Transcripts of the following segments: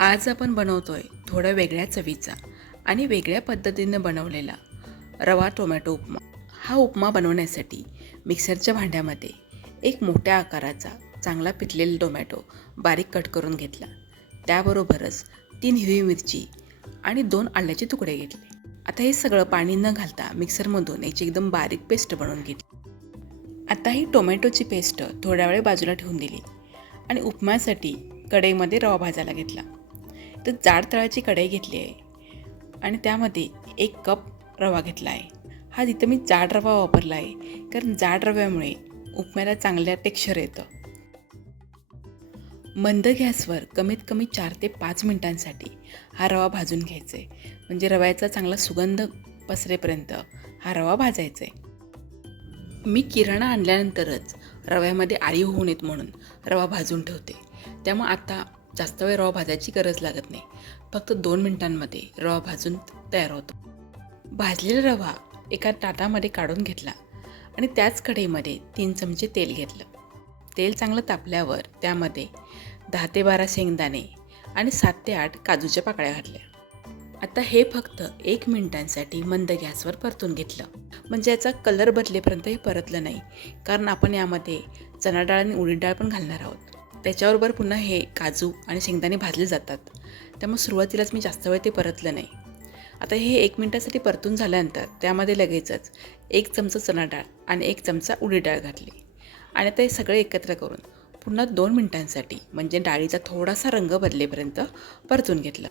आज आपण बनवतोय थोड्या वेगळ्या चवीचा आणि वेगळ्या पद्धतीने बनवलेला रवा टोमॅटो उपमा. हा उपमा बनवण्यासाठी मिक्सरच्या भांड्यामध्ये एक मोठ्या आकाराचा चांगला पिकलेला टोमॅटो बारीक कट करून घेतला. त्याबरोबरच 3 हिरवी मिरची आणि 2 आल्याचे तुकडे घेतले. आता हे सगळं पाणी न घालता मिक्सरमधून याची एकदम बारीक पेस्ट बनवून घेतली. आता ही टोमॅटोची पेस्ट थोड्या वेळ बाजूला ठेवून दिली आणि उपम्यासाठी कढईमध्ये रवा भाजायला घेतला. तर जाड तळाची कढई घेतली आहे आणि त्यामध्ये 1 कप रवा घेतला आहे. हा तिथं मी जाड रवा वापरला आहे कारण जाड रव्यामुळे उपम्याला चांगल्या टेक्स्चर येतं. मंद गॅसवर कमीत कमी 4 ते 5 मिनिटांसाठी हा रवा भाजून घ्यायचा आहे. म्हणजे रव्याचा चांगला सुगंध पसरेपर्यंत हा रवा भाजायचा आहे. मी किराणा आणल्यानंतरच रव्यामध्ये आळी होऊ नयेत म्हणून रवा भाजून ठेवते. त्यामुळे आता जास्त वेळ रवा भाजायची गरज लागत नाही. फक्त 2 मिनिटांमध्ये रवा भाजून तयार होतो. भाजलेला रवा एका ताटामध्ये काढून घेतला आणि त्याच कढईमध्ये 3 चमचे तेल घेतलं. तेल चांगलं तापल्यावर त्यामध्ये 10 ते 12 शेंगदाणे आणि 7 ते 8 काजूच्या पाकळ्या घातल्या. आता हे फक्त 1 मिनिटांसाठी मंद गॅसवर परतून घेतलं. म्हणजे याचा कलर बदलेपर्यंत हे परतलं नाही, कारण आपण यामध्ये चणा डाळ आणि उडीद डाळ पण घालणार आहोत. त्याच्याबरोबर पुन्हा हे काजू आणि शेंगदाणे भाजले जातात, त्यामुळे सुरुवातीलाच मी जास्त वेळ ते परतलं नाही. आता हे 1 मिनिटासाठी परतून झाल्यानंतर त्यामध्ये लगेचच 1 चमचा चणा डाळ आणि 1 चमचा उडीद डाळ घातली आणि आता हे सगळे एकत्र करून पुन्हा 2 मिनिटांसाठी म्हणजे डाळीचा थोडासा रंग बदलेपर्यंत परतून घेतलं.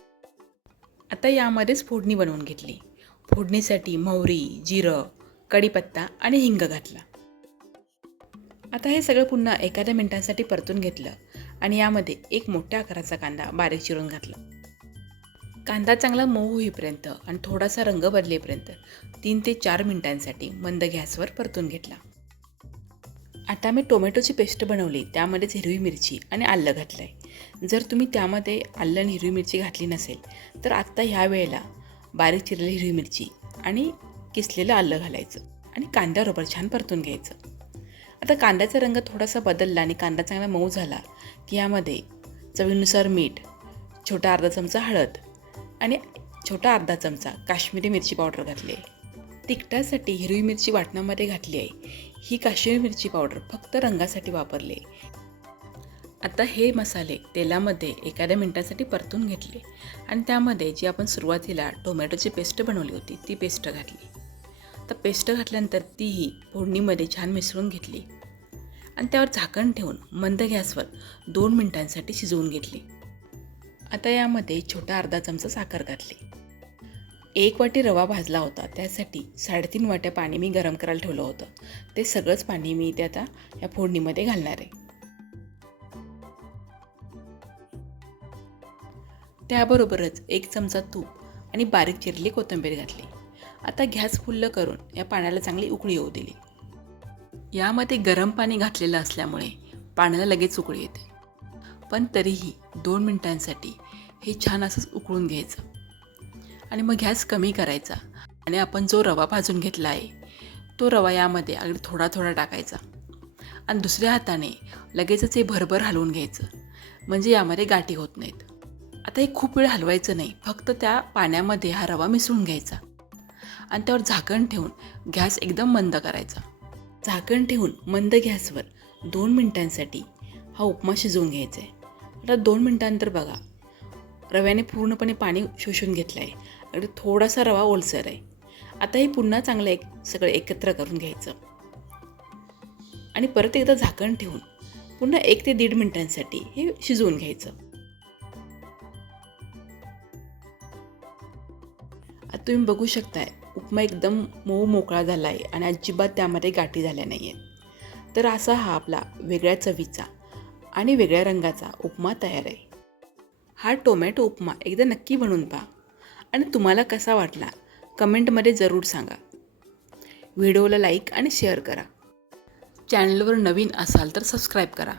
आता यामध्येच फोडणी बनवून घेतली. फोडणीसाठी मोहरी, जिरं, कढीपत्ता आणि हिंग घातला. आता हे सगळं पुन्हा एखाद्या मिनिटांसाठी परतून घेतलं आणि यामध्ये 1 मोठ्या आकाराचा कांदा बारीक चिरून घातला. कांदा चांगला मऊ होईपर्यंत आणि थोडासा रंग बदलेपर्यंत 3 ते 4 मिनिटांसाठी मंद गॅसवर परतून घेतला. आता मी टोमॅटोची पेस्ट बनवली, त्यामध्येच हिरवी मिरची आणि आलं घातलं आहे. जर तुम्ही त्यामध्ये आलं आणि हिरवी मिरची घातली नसेल तर आत्ता ह्या वेळेला बारीक चिरलेली हिरवी मिरची आणि किसलेलं आलं घालायचं आणि कांद्याबरोबर छान परतून घ्यायचं. आता कांद्याचा रंग थोडासा बदलला आणि कांदा चांगला मऊ झाला की यामध्ये चवीनुसार मीठ, छोटा अर्धा चमचा हळद आणि छोटा अर्धा चमचा काश्मीरी मिरची पावडर घातली आहे. तिखटासाठी हिरवी मिरची वाटणामध्ये घातली आहे. ही काश्मीरी मिरची पावडर फक्त रंगासाठी वापरली आहे. आता हे मसाले तेलामध्ये एखाद्या मिनिटासाठी परतून घेतले आणि त्यामध्ये जी आपण सुरुवातीला टोमॅटोची पेस्ट बनवली होती ती पेस्ट घातली. तर पेस्ट घातल्यानंतर तीही फोडणीमध्ये छान मिसळून घेतली आणि त्यावर झाकण ठेवून मंद गॅसवर 2 मिनिटांसाठी शिजवून घेतली. आता यामध्ये छोटा अर्धा चमचा साखर घातली. 1 वाटी रवा भाजला होता, त्यासाठी 3.5 वाट्या पाणी मी गरम करायला ठेवलं होतं. ते सगळंच पाणी मी इथे आता या फोडणीमध्ये घालणार आहे. त्याबरोबरच 1 चमचा तूप आणि बारीक चिरलेली कोथिंबीर घातली. आता गॅस फुल्ल करून या पाण्याला चांगली उकळी येऊ दिली. यामध्ये गरम पाणी घातलेलं असल्यामुळे पाण्याला लगेच उकळी येते, पण तरीही 2 मिनिटांसाठी हे छान असंच उकळून घ्यायचं आणि मग गॅस कमी करायचा आणि आपण जो रवा भाजून घेतला आहे तो रवा यामध्ये अगदी थोडा थोडा टाकायचा आणि दुसऱ्या हाताने लगेचच हे भरभर हलवून घ्यायचं, म्हणजे यामध्ये गाठी होत नाहीत. आता हे खूप वेळ हलवायचं नाही, फक्त त्या पाण्यामध्ये हा रवा मिसळून घ्यायचा आणि त्यावर झाकण ठेवून गॅस एकदम मंद करायचा. झाकण ठेवून मंद गॅसवर 2 मिनिटांसाठी हा उपमा शिजवून घ्यायचा आहे. आता 2 मिनिटांनंतर बघा, रव्याने पूर्णपणे पाणी शोषून घेतलं आहे. अगदी थोडासा रवा ओलसर आहे. आता हे पुन्हा चांगलं सगळं एकत्र करून घ्यायचं आणि परत एकदा झाकण ठेवून पुन्हा 1 ते 1.5 मिनिटांसाठी हे शिजवून घ्यायचं. आता तुम्ही बघू शकताय उपमा एकदम मऊ मोकळा झाला आहे आणि अजिबात त्यामध्ये गाठी झाल्या नाही आहेत. तर असा हा आपला वेगळ्या चवीचा आणि वेगळ्या रंगाचा उपमा तयार आहे. हा टोमॅटो उपमा एकदा नक्की बनवून पहा आणि तुम्हाला कसा वाटला कमेंटमध्ये जरूर सांगा. व्हिडिओला लाईक आणि शेअर करा. चॅनलवर नवीन असाल तर सबस्क्राईब करा.